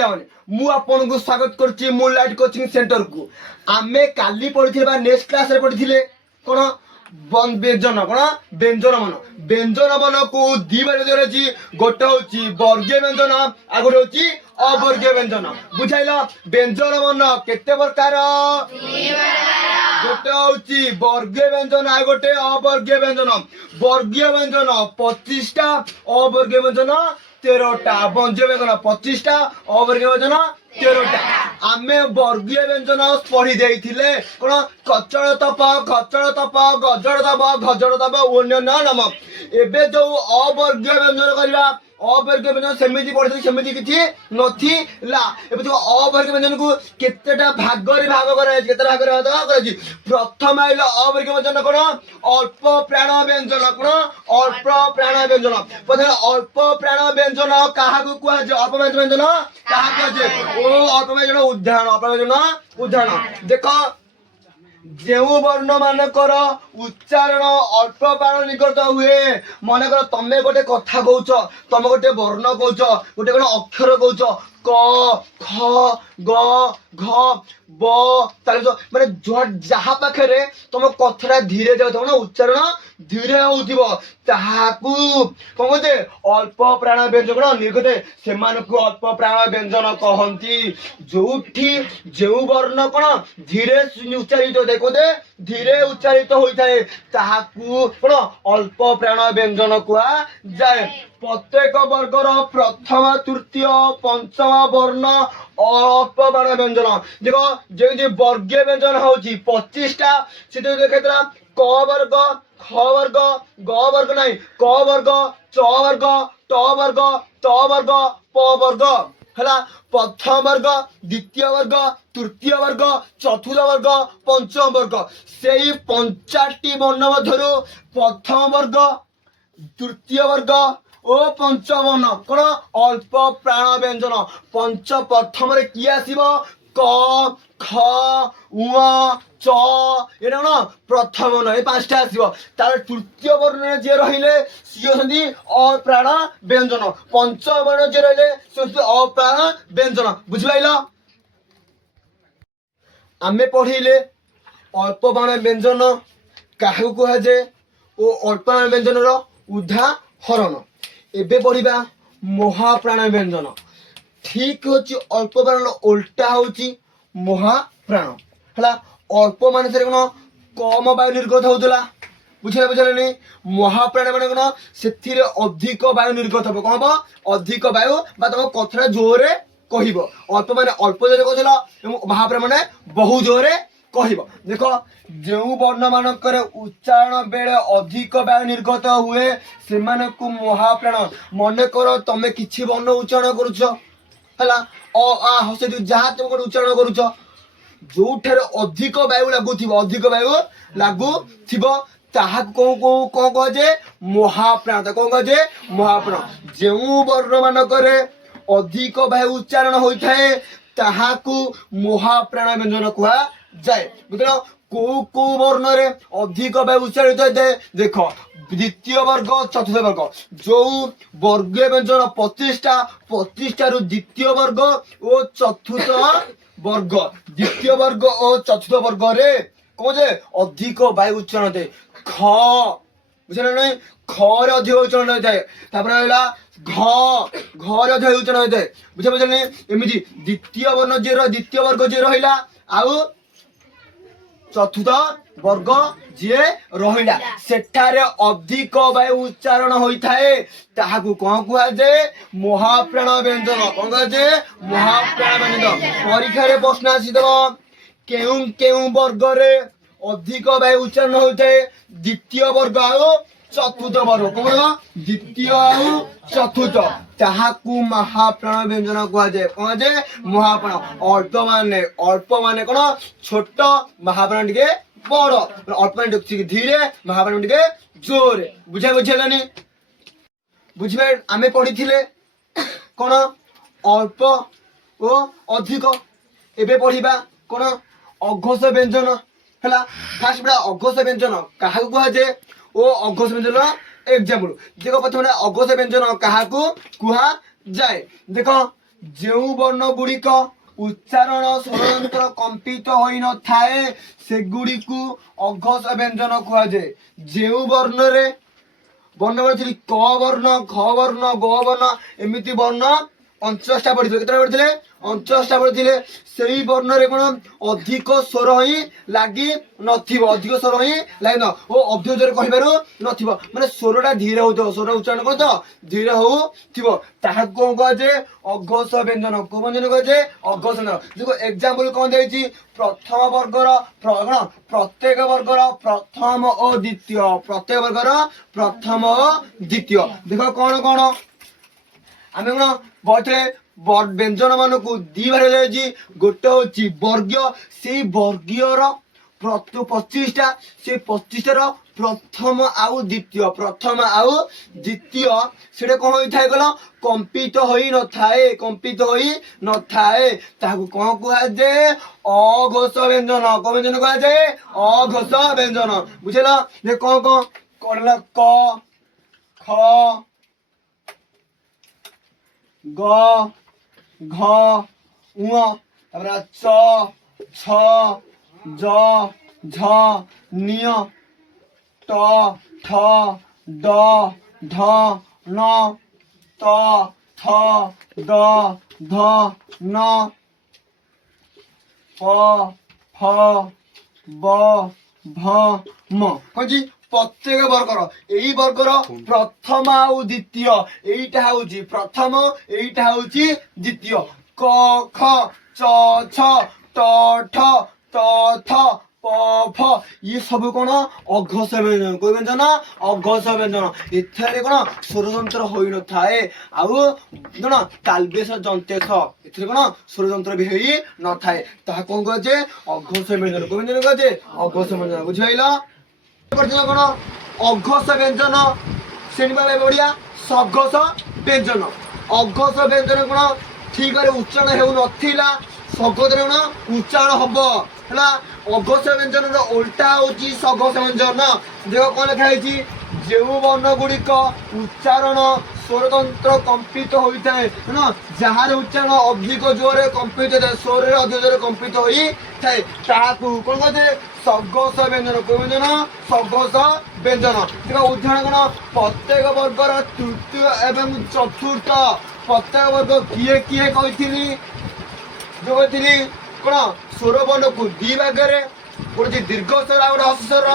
पिलामाने मु आपन को स्वागत करछि मूनलाइट कोचिंग सेंटर को। आमे काली पढिथिबा नेक्स्ट क्लास रे पढिथिले कोन व्यंजन कोन व्यंजन मन को दी बार अछि। गोटे होछि वर्गीय व्यंजन आ गोटे होछि अवर्गीय व्यंजन। बुझाइलो व्यंजन मन केते प्रकार गोटे होछि वर्गीय व्यंजन आ गोटे अवर्गीय व्यंजन। वर्गीय व्यंजन 25 टा अवर्गीय व्यंजन 13 टा। वर्गीय व्यंजन 25 टा अवर्गीय व्यंजन 13 टा। आमे वर्गीय व्यंजन पढ़ी देइथिले कोन कचड़ तप गजड़ तप अन्य नाम। एबे जो अवर्गीय व्यंजन करबा अवर्गीय व्यंजन सेमिति पढ़िथि सेमिति किछि नथिला। एबे जो अवर्गीय व्यंजन को केतेटा भाग रे भाग करे केतेटा भाग रे भाग करे। प्रथम आइलो अवर्गीय व्यंजन कोन अल्प प्राण व्यंजन कोन अल्प प्राण व्यंजन। पथे अल्प प्राण व्यंजन काहा को कुआ जे अल्प व्यंजन काहा को जे ओ अल्प व्यंजन उदाहरण देखो जेउ वर्ण मानकर उच्चारण अल्प प्राण निकट हुए। मन कर तमे गोटे कथा कहउछ तमे गोटे वर्ण कहउछ गोटे कोन अक्षर कहउछ क ख ग घ ब ताले माने जहा पाखरे तुम कथरा धीरे जाउथो ना उच्चारण धीरे होउथिबो ताहाकू कोन जे अल्प प्राण व्यंजन निर्गते सेमानकू अल्प प्राण व्यंजन कहंती। जोठी जेउ वर्ण कोन धीरे उच्चारित देखो दे धीरे उच्चारित होइथाए ताहाकू कोन अल्प प्राण व्यंजन कुआ जाय। प्रत्येक वर्गर प्रथम तृतीय पंचम वर्ण अल्प प्राण व्यंजन। देखो जे वर्गीय व्यंजन होची 25 टा से देखेतला क वर्ग ख वर्ग ग वर्ग नहीं क वर्ग च वर्ग ट वर्ग त वर्ग प वर्ग हला। प्रथम वर्ग द्वितीय वर्ग तृतीय वर्ग चतुर्थ वर्ग पंचम वर्ग सेई 50टी वर्ण मध्यरु प्रथम वर्ग तृतीय वर्ग ओ पंचम वर्ण कोन अल्प प्राण व्यंजन। पंच प्रथम रे की आसीबो क ख उ च एना न प्रथम न ए पांचटा आसीबो। तार तृतीय वर्ण जे रहिले सी होसंदी अप्राण व्यंजन। पंचम वर्ण जे रहिले सी होसंदी अप्राण व्यंजन। बुझिलाइलो आमे पढिले अल्प प्राण व्यंजन काहू कुहा जे ओ अल्प प्राण व्यंजन रो उदाहरण। एबे पढ़िबा महाप्राण व्यंजन। ठीक होची अल्प प्राण उल्टा होची महाप्राण हला। अल्प माने से कोन कम वायु निर्गत होतला बुझले नहीं। महाप्राण माने कोन सेथिरे अधिक वायु निर्गत हो कोन अधिक वायु बा तुम कथरा जोरे कहिबो। अल्प माने अल्प जोरे कहला महाप्राण माने बहु जोरे कहिबो। देखो जेउ वर्ण मानकर उच्चारण बेले अधिक वायु निर्गत हुए सेमानकु महाप्राण। मन कर तमे किछि वर्ण उच्चारण करूछ हला अ आ हसे जहा तुम उच्चारण करूछ जोठारे अधिक वायु लागू थिबो ताहा को कह जे महाप्राण। कह जे महाप्राण। जेउ वर्ण मानकर अधिक वायु उच्चारण होइथाए ताहाकू महाप्राण व्यंजन कुआ जाए। बुझलो को वर्ण रे अधिक वायु उच्चारित होइथाए देखो द्वितीय वर्ग चतुर्थ वर्ग। जो वर्गीय व्यंजन 25 टा रु द्वितीय वर्ग और चतुर्थ वर्ग द्वितीय वर्ग और चतुर्थ वर्ग रे कौन जे अधिक वायु उच्चारण दे ख बुझल नहीं ख रे अधिक उच्चारण होइथाए। तापर हला घ रे अधिक उच्चारण होइथाए बुझल नहीं। एमिति द्वितीय वर्ण जे द्वितीय वर्ग जे रहिला आउ चतुर्थ वर्ग जे रहिला सेठारे अधिक वायु उच्चारण होइथाए ताहाकू कोन कुआ जे महाप्राण व्यंजन। कोन कुआ जे महाप्राण व्यंजन। परीक्षा रे प्रश्न आसीदबो केउ वर्ग रे अधिक वायु उच्चारण होइथाए द्वितीय वर्ग आउ चतुर्थ वर्ग कोन द्वितीय आउ चतुर्थ ताहाकू महाप्राण व्यंजन कुआ जे कोन जे महाप्राण। अल्प माने कोन छोट महाप्राण टिके बड़ अल्प माने धीरे महाप्राण टिके जोरे बुझेलनी। बुझिबे आमे पढिथिले कोन अल्प ओ अधिक। एबे पढिबा कोन अघोष व्यंजन हला। फास्ट बडा अघोष व्यंजन काहा कुआ जे ओ अघोष व्यंजन एग्जांपल देखो प्रथम अघोष व्यंजन काहा को कुआ जाए। देखो ଯେଉଁ ବର୍ଣ୍ଣ ଗୁଡ଼ିକ ଉଚ୍ଚାରଣ ସ୍ୱରଯନ୍ତ୍ର କମ୍ପିତ ହୋଇନଥାଏ ସେଗୁଡ଼ିକୁ ଅଘୋଷ ବ୍ୟଞ୍ଜନ କୁହାଯାଏ। ଯେଉଁ ବର୍ଣ୍ଣରେ ବର୍ଣ୍ଣ ପଢ଼ିଥିଲି କ ବର୍ଣ୍ଣ, ଘ ବର୍ଣ୍ଣ, ଗ ବର୍ଣ୍ଣ ଏମିତି ବର୍ଣ୍ଣ 59ଟା ପଢ଼ିଥିଲେ। କେତେଟା ପଢ଼ିଥିଲେ? 59ଟା ପଢ଼ିଥିଲେ। ସେଇ ବର୍ଣ୍ଣରେ କ'ଣ ଅଧିକ ସ୍ୱର ହିଁ ଲାଗି ନଥିବ, ଅଧିକ ସ୍ୱର ହିଁ ଲାଗି ନ ଓ ଅଧିକ ଜୋରେ କହିପାରୁ ନଥିବ, ମାନେ ସ୍ୱରଟା ଧୀରେ ହଉଥିବ, ସ୍ୱର ଉଚ୍ଚାରଣ କ'ଣ ତ ଧୀରେ ହଉଥିବ, ତାହାକୁ କ'ଣ କୁହାଯାଏ? ଅଘୋଷ ବ୍ୟଞ୍ଜନ। କୋଉ ବ୍ୟଞ୍ଜନ କୁହାଯାଏ? ଅଘୋଷ ବ୍ୟଞ୍ଜନ। ଦେଖ ଏକ୍ସାମ୍ପଲ କ'ଣ ଦେଇଛି? ପ୍ରଥମ ବର୍ଗର କ'ଣ ପ୍ରତ୍ୟେକ ବର୍ଗର ପ୍ରଥମ ଓ ଦ୍ୱିତୀୟ, ପ୍ରତ୍ୟେକ ବର୍ଗର ପ୍ରଥମ ଓ ଦ୍ୱିତୀୟ। ଦେଖ କ'ଣ କ'ଣ ଆମେ କ'ଣ ବହିଥିଲେ ବ୍ୟଞ୍ଜନ ମାନଙ୍କୁ ଦି ଭାଗ ଯାଇଛି। ଗୋଟେ ହଉଛି ବର୍ଗୀୟ, ସେଇ ବର୍ଗୀୟର 25ଟା, ସେ 25ଟାର ପ୍ରଥମ ଆଉ ଦ୍ୱିତୀୟ, ପ୍ରଥମ ଆଉ ଦ୍ୱିତୀୟ ସେଟା କ'ଣ ହୋଇଥାଏ କହିଲ? କମ୍ପିତ ହୋଇ ନଥାଏ, କମ୍ପିତ ହୋଇ ନଥାଏ, ତାହାକୁ କ'ଣ କୁହାଯାଏ? ଅଘୋଷ ବ୍ୟଞ୍ଜନ। କୋଉ ବ୍ୟଞ୍ଜନ କୁହାଯାଏ? ଅଘୋଷ ବ୍ୟଞ୍ଜନ। ବୁଝିଲ? ଯେ କ'ଣ କ'ଣ କହିଲା? କ, ଖ, ଗ, ଘ, ଙ, ତାପରେ ଚ, ଛ, ଜ, ଝ, ଞ, ଟ, ଠ, ଡ, ଢ, ଣ, ତ, ଥ, ଦ, ଧ, ନ, ପ, ଫ, ବ, ଭ, ମ। କହୁଛି ପ୍ରତ୍ୟେକ ବର୍ଗର, ଏଇ ବର୍ଗର ପ୍ରଥମ ଆଉ ଦ୍ୱିତୀୟ, ଏଇଟା ହଉଛି ପ୍ରଥମ, ଏଇଟା ହଉଛି ଦ୍ୱିତୀୟ। କ, ଖ, ଚ, ଛ, ଟ, ଠ, ତ, ଥ, ପ, ଫ ଇଏ ସବୁ କ'ଣ ଅଘୋଷ ବ୍ୟଞ୍ଜନ। କୋଉ ବ୍ୟଞ୍ଜନ? ଅଘୋଷ ବ୍ୟଞ୍ଜନ। ଏଥିରେ କ'ଣ ସ୍ୱରଯନ୍ତ୍ର ହୋଇନଥାଏ, ଆଉ କ'ଣ ତାଲବେଶ ଯନ୍ତେଶ, ଏଥିରେ କ'ଣ ସ୍ୱରଯନ୍ତ୍ର ବି ହେଇ ନଥାଏ, ତାହା କ'ଣ କୁହାଯାଏ? ଅଘୋଷ ବ୍ୟଞ୍ଜନ। କୋଉ ବ୍ୟଞ୍ଜନ କୁହାଯାଏ? ଅଘୋଷ ବ୍ୟଞ୍ଜନ। ବୁଝିପାରିଲ? କ'ଣ ଅଘୋଷ ବ୍ୟଞ୍ଜନ ଶ୍ରେଣୀ ଭାବେ ବଢିଆ ସଘୋଷ ବ୍ୟଞ୍ଜନ। ଅଘୋଷ ବ୍ୟଞ୍ଜନ କ'ଣ ଠିକ ଭାବରେ ଉଚ୍ଚାରଣ ହେଉନଥିଲା, ସଘୋଷରେ କ'ଣ ଉଚ୍ଚାରଣ ହବ ହେଲା। ଅଘୋଷ ବ୍ୟଞ୍ଜନର ଓଲଟା ହଉଛି ସଘୋଷ ବ୍ୟଞ୍ଜନ। ଦେଖ କ'ଣ ଲେଖା ହେଇଛି? ଯେଉଁ ବର୍ଣ୍ଣ ଗୁଡ଼ିକ ଉଚ୍ଚାରଣ ସ୍ୱରତନ୍ତ୍ର କମ୍ପିତ ହୋଇଥାଏ, ଯାହାର ଉଚ୍ଚାରଣ ଅଧିକ ଜୋରରେ କମ୍ପିତ ହୋଇଥାଏ, ସ୍ୱରରେ ଅଧିକ ଜୋରରେ କମ୍ପିତ ହୋଇଥାଏ, ତାହାକୁ କ'ଣ କୁହାଯାଏ? ସଘୋଷ ବ୍ୟଞ୍ଜନ। କୋଉ ବ୍ୟଞ୍ଜନ? ସଘୋଷ ବ୍ୟଞ୍ଜନ। ଦେଖ ଉଦାହରଣ କ'ଣ? ପ୍ରତ୍ୟେକ ବର୍ଗର ତୃତୀୟ ଏବଂ ଚତୁର୍ଥ। ପ୍ରତ୍ୟେକ ବର୍ଗ କିଏ କିଏ କହିଥିଲି? ଯୋଗଥିଲି କ'ଣ ସ୍ୱର ବର୍ଣ୍ଣକୁ ଦି ଭାଗରେ, ଗୋଟେ ଦୀର୍ଘ ସ୍ୱର ଆଉ ଗୋଟେ ହର୍ଷ ସ୍ୱର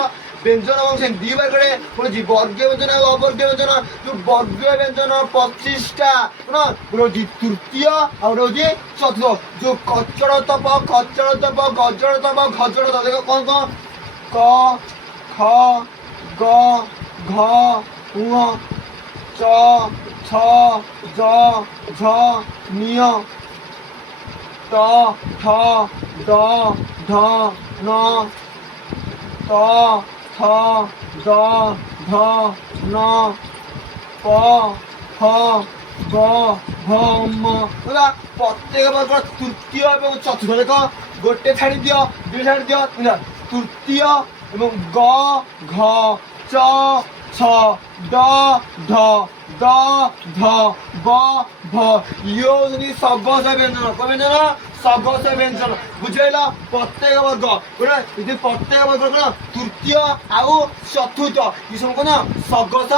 ବ୍ୟଞ୍ଜନ ସେ ଦି ଭାଗରେ, ଗୋଟେ ବର୍ଗୀୟ ବ୍ୟଞ୍ଜନ ଆଉ ଅବର୍ଗୀୟ ବ୍ୟଞ୍ଜନ। ଯୋଉ ବର୍ଗୀୟ ବ୍ୟଞ୍ଜନ 25ଟା, କ'ଣ ଗୋଟେ ହଉଛି ତୃତୀୟ ଆଉ ଗୋଟେ ହଉଛି ଚତୁର୍ଥ। ଯୋଉ କଚଡ଼ ତପ, ଖଚଡ଼ ତପ, ଗଜଡ଼ ତପ, ଘଜଡ଼ ତପ। ଦେଖ କ'ଣ କ'ଣ? କ, ଖ, ଗ, ଘ, ଙ, ଚ, ଛ, ଜ, ଝ, ଞ, ଟ, ଠ, ଡ, ଢ, ଣ, ତ, ଥ, ଦ, ଧ, ନ, ପ, ଫ, ବ, ଭ, ମ। ପ୍ରତ୍ୟେକ ବର୍ଗ ତୃତୀୟ ଏବଂ ଚତୁର୍ଥ। ଦେଖ ଗୋଟେ ଛାଡ଼ି ଦିଅ, ଦୁଇ ଛାଡ଼ି ଦିଅ, ତୃତୀୟ ଏବଂ ଗ, ଘ, ଚ, ଛ, ଡ, ଢ, ଦ, ଧ, ବ, ଭ ଇଏ ହଉଛନ୍ତି ସଘୋଷ ବ୍ୟଞ୍ଜନ। କୋଉ ବ୍ୟଞ୍ଜନ? ସଘୋଷ ବ୍ୟଞ୍ଜନ। ବୁଝିପାରିଲ? ପ୍ରତ୍ୟେକ ବର୍ଗ ଗୋଟେ ଯଦି ପ୍ରତ୍ୟେକ ବର୍ଗ କ'ଣ ତୃତୀୟ ଆଉ ଚତୁର୍ଥ, ଏ ସବୁ କ'ଣ ସଘୋଷ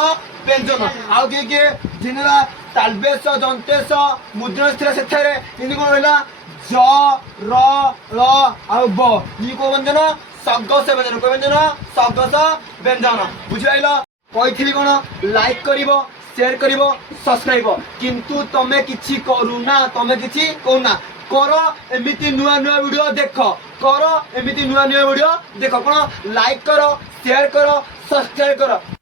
ବ୍ୟଞ୍ଜନ। ଆଉ କିଏ କିଏ? ଯେନେରା ତାଲବେଶ, ଯନ୍ତେଶ, ମୁଦ୍ରଣ ଥିଲା ସେଥିରେ ଏମିତି କ'ଣ ରହିଲା? ଜ, ର, ଳ ଆଉ ବ, ଇଏ କୋଉ ବ୍ୟଞ୍ଜନ? ସଘୋଷ ବ୍ୟଞ୍ଜନ। କୋଉ ବ୍ୟଞ୍ଜନ? ସଘୋଷ ବ୍ୟଞ୍ଜନ। ବୁଝିପାରିଲ? କହିଥିଲି କ'ଣ ଲାଇକ୍ କରିବ, ସେୟାର କରିବ, ସବସ୍କ୍ରାଇବ, କିନ୍ତୁ ତମେ କିଛି କରୁନା, ତମେ କିଛି କରୁନା। କର ଏମିତି ନୂଆ ନୂଆ ଭିଡ଼ିଓ ଦେଖ, କର ଏମିତି ନୂଆ ନୂଆ ଭିଡ଼ିଓ ଦେଖ। କ'ଣ ଲାଇକ୍ କର, ସେୟାର କର, ସବସ୍କ୍ରାଇବ କର।